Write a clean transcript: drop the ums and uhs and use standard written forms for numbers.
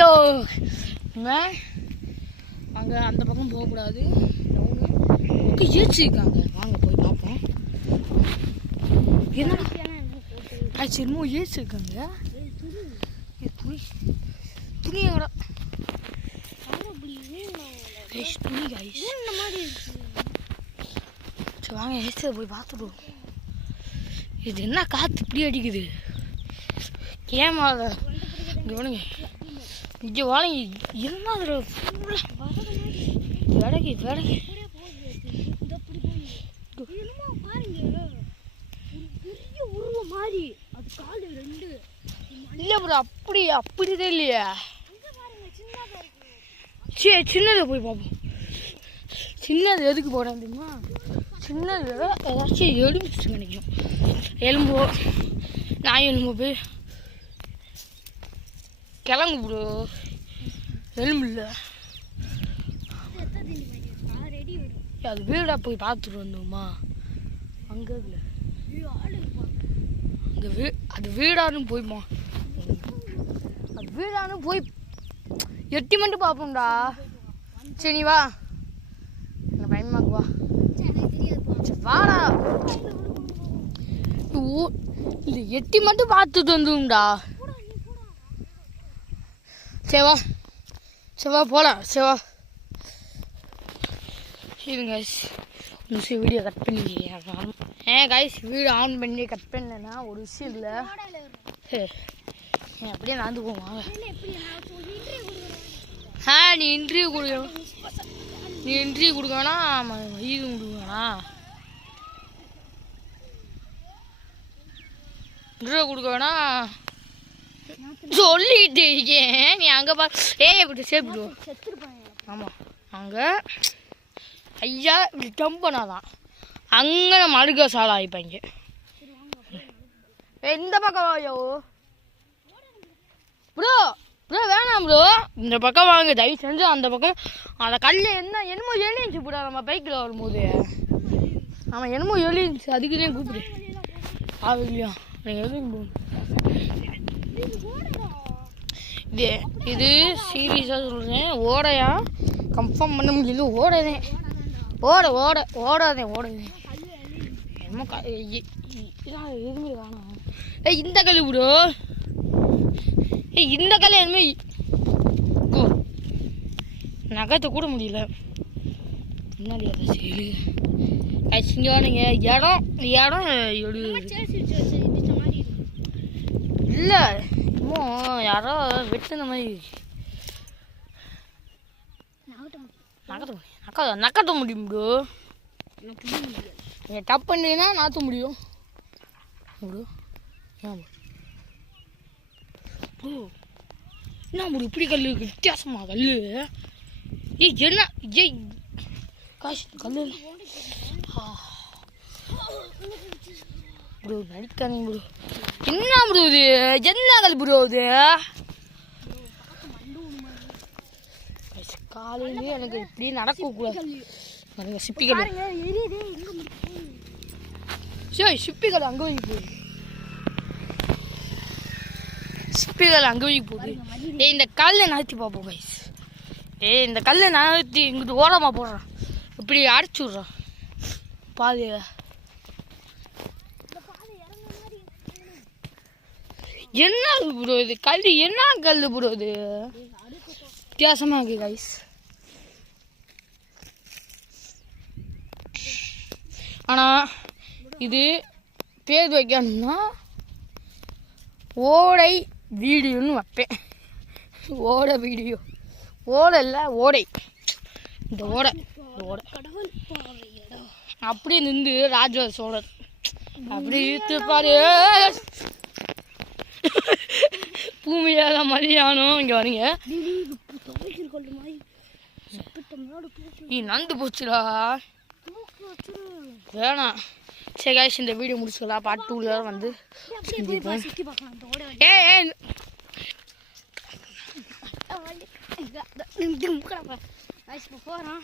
ஐயோ அங்கே அந்த பக்கம் போகக்கூடாது. ஏச்சிருக்காங்க, வாங்க போய் பார்ப்போம். என்னடா சரிமோ ஏச்சிருக்காங்க. துணி எங்கடா? துணி காய்ஸ். சரி வாங்க ஏசியில் போய் பார்த்துடுவோம். இது என்ன காற்று இப்படி அடிக்குது? கேமாத கவனிங்க. இங்கே வாங்க என்ன விடகி விடகி இல்லை ப்ரோ, அப்படிதான் இல்லையா? சரி சின்னதை போய் பார்ப்போம். சின்னது எதுக்கு போகிறேன் தெரியுமா? சின்னது ஏதாச்சும் எலும்பு நினைக்கும். எலும்போ நாய் எலும்பு போய் கிளங்கு ப்ரோ. எலும்பு இல்லை, அது வீடா போய் பார்த்துட்டு வந்தோமா? அங்கே இல்லை, அது வீடானு போய்மா. அது வீடானு போய் எட்டி மட்டும் பார்ப்போம்டா. சரி நீ வா, பயமாக்கு வா. வாடா, இது எட்டி மட்டும் பார்த்துட்டு வந்துடும்டா. சரிவா சரிவா போகலாம். சரிவா இருங்க வீடியோ கட் பண்ணிக்கிறேன். கைஸ் வீடியோ ஆன் பண்ணி கட் பண்ணேன்னா ஒரு விஷயம் இல்லை. அப்படியே நடந்து போவாங்க. நீ இன்டர்வியூ கொடுக்கணும். நீ இன்டர்வியூ கொடுக்கணா இது கொடுக்கணா? இன்டர்வியூ கொடுக்க வேணா சொல்லிட்டு இருக்கேன். நீ அங்கே இப்படி சேர்த்துடுவோம். ஆமாம், அங்கே ஐயா இப்படி டம்ப் பண்ணாதான் அங்கே நம்ம அழுக சாலை ஆகிப்பாங்க. இந்த பக்கம் வாயோ ப்ரோ. ப்ரோ வேணாம் ப்ரோ, இந்த பக்கம் வாங்க தயவு செஞ்சு. அந்த பக்கம் அந்த கல் என்னமோ எழுந்துச்சு ப்ரோ நம்ம பைக்கில் வரும்போது. ஆமாம் என்னமோ எழுந்துச்சு, அதுக்குதான் கூப்பிடு. இல்லையா நீங்கள் எதுக்கு இது சீரியஸாக சொல்கிறேன். ஓடையா கன்ஃபார்ம் பண்ண முடியல. ஓடதேன் ஓடாதேன் என்னமோ எதுவுமே காணும். இந்த கல் ப்ரோ, இந்த கல் எதுவுமே நகத்தை கூட முடியல. பின்னாடி அதை சரி இங்கே இடம் இல்லை, இன்னும் யாரோ வெட்டுன மாதிரி நக்கத்த முடியும் ப்ரோ. நீங்கள் டப் பண்ணீங்கன்னா நாற்ற முடியும் ப்ரோ. ஏன் ப்ரோ என்ன ப்ரோ இப்படி கல் வித்தியாசமா கல்? என்ன காசு கல் ப்ரோ? நடிக்காதீங்க ப்ரோ. என்ன ப்ரோ இது? என்ன கல் ப்ரோ இது? காலையிலேயே எனக்கு இப்படி நடக்கக்கூடாது. எனக்கு சிப்பிக்கல் சரி சிப்பிக்கல் அங்கே வைக்க போகுது. சிப்பிக்கல் அங்கே வைக்க போகுது. இந்த கல்லை நகர்த்தி பார்ப்போம் கைஸ். இந்த கல்லை நகர்த்தி இங்கிட்டு ஓரமாக போடுறான், இப்படி அடைச்சி விட்றான் பாதையை. என்ன ப்ரோ இது கல்? என்ன கல் ப்ரோ இது? வித்தியாசமாக இருக்கு கைஸ். ஆனால் இது பேர் வைக்கணும்னா ஓடை வீடியோன்னு வைப்பேன். ஓடை வீடியோ, ஓடை இல்லை ஓடை. இந்த ஓடை அப்படியே நின்று ராஜ சோழர் அப்படி இழுத்துப்பாரு. பூமியால மதியானம் இங்கே வரீங்க. நீ நந்து போச்சுடா வேணாம். சரி கைஸ் இந்த வீடியோ முடிச்சுக்கலாம். பார்ட் 2ல வந்து போகிறோம்.